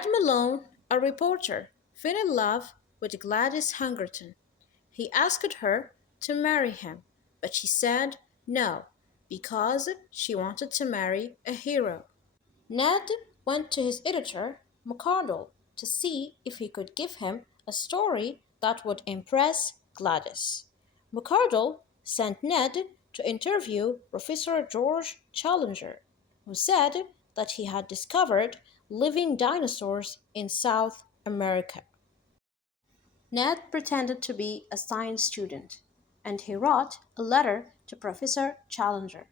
Ned Malone, a reporter, fell in love with Gladys Hungerton. He asked her to marry him, but she said no because she wanted to marry a hero. Ned went to his editor, McCardle, to see if he could give him a story that would impress Gladys. McCardle sent Ned to interview Professor George Challenger, who said that he had discovered living dinosaurs in South America. Ned pretended to be a science student, and he wrote a letter to Professor Challenger.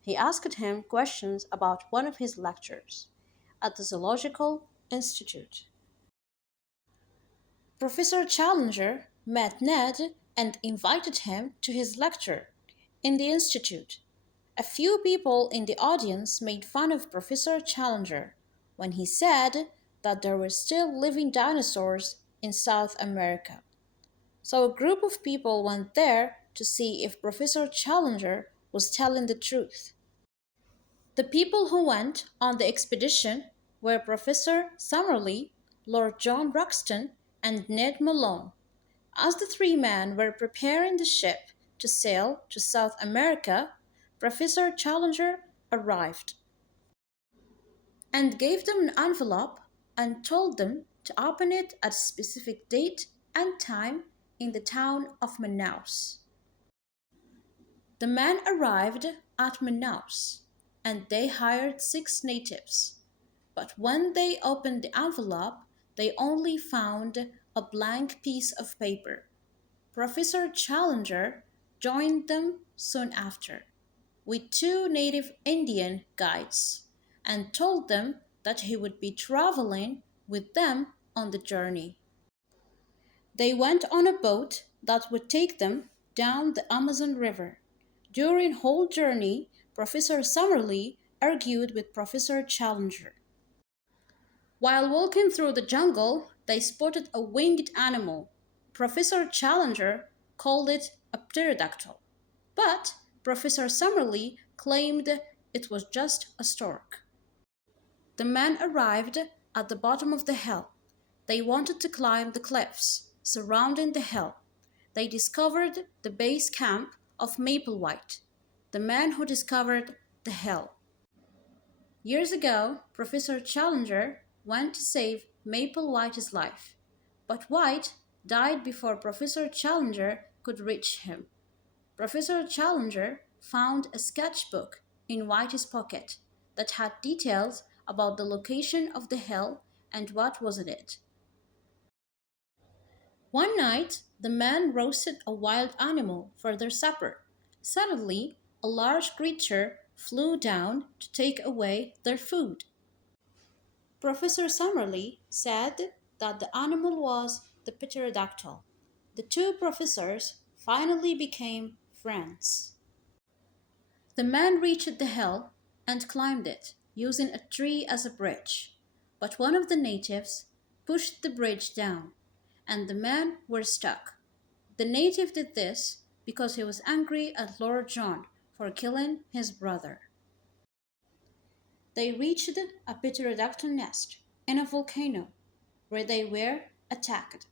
He asked him questions about one of his lectures at the Zoological Institute. Professor Challenger met Ned and invited him to his lecture in the institute. A few people in the audience made fun of Professor Challenger when he said that there were still living dinosaurs in South America. So a group of people went there to see if Professor Challenger was telling the truth. The people who went on the expedition were Professor Summerlee, Lord John Ruxton, and Ned Malone. As the three men were preparing the ship to sail to South America, Professor Challenger arrived and gave them an envelope and told them to open it at a specific date and time in the town of Manaus. The men arrived at Manaus and they hired 6 natives. But when they opened the envelope, they only found a blank piece of paper. Professor Challenger joined them soon after with 2 native Indian guides and told them that he would be traveling with them on the journey. They went on a boat that would take them down the Amazon River. During whole journey, Professor Summerlee argued with Professor Challenger. While walking through the jungle, they spotted a winged animal. Professor Challenger called it a pterodactyl, but Professor Summerlee claimed it was just a stork. The men arrived at the bottom of the hill. They wanted to climb the cliffs surrounding the hill. They discovered the base camp of Maplewhite, the man who discovered the hill. Years ago, Professor Challenger went to save Maplewhite's life, but White died before Professor Challenger could reach him. Professor Challenger found a sketchbook in White's pocket that had details about the location of the hill and what was in it. One night, the men roasted a wild animal for their supper. Suddenly, a large creature flew down to take away their food. Professor Summerlee said that the animal was the pterodactyl. The two professors finally became friends. The men reached the hill and climbed it, using a tree as a bridge. But one of the natives pushed the bridge down, and the men were stuck. The native did this because he was angry at Lord John for killing his brother. They reached a pterodactyl nest in a volcano where they were attacked.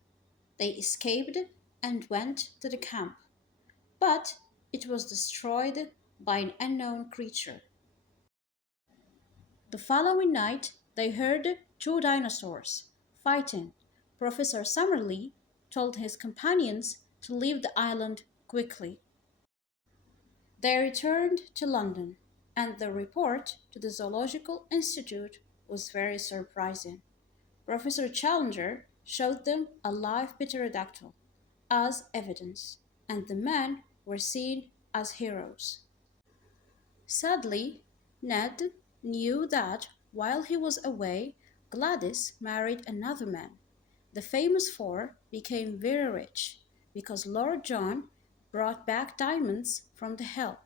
They escaped and went to the camp, but it was destroyed by an unknown creature. The following night, they heard 2 dinosaurs fighting. Professor Summerlee told his companions to leave the island quickly. They returned to London, and the report to the Zoological Institute was very surprising. Professor Challenger showed them a live pterodactyl as evidence, and the men were seen as heroes. Sadly, Ned knew that while he was away, Gladys married another man. The famous four became very rich because Lord John brought back diamonds from the hill.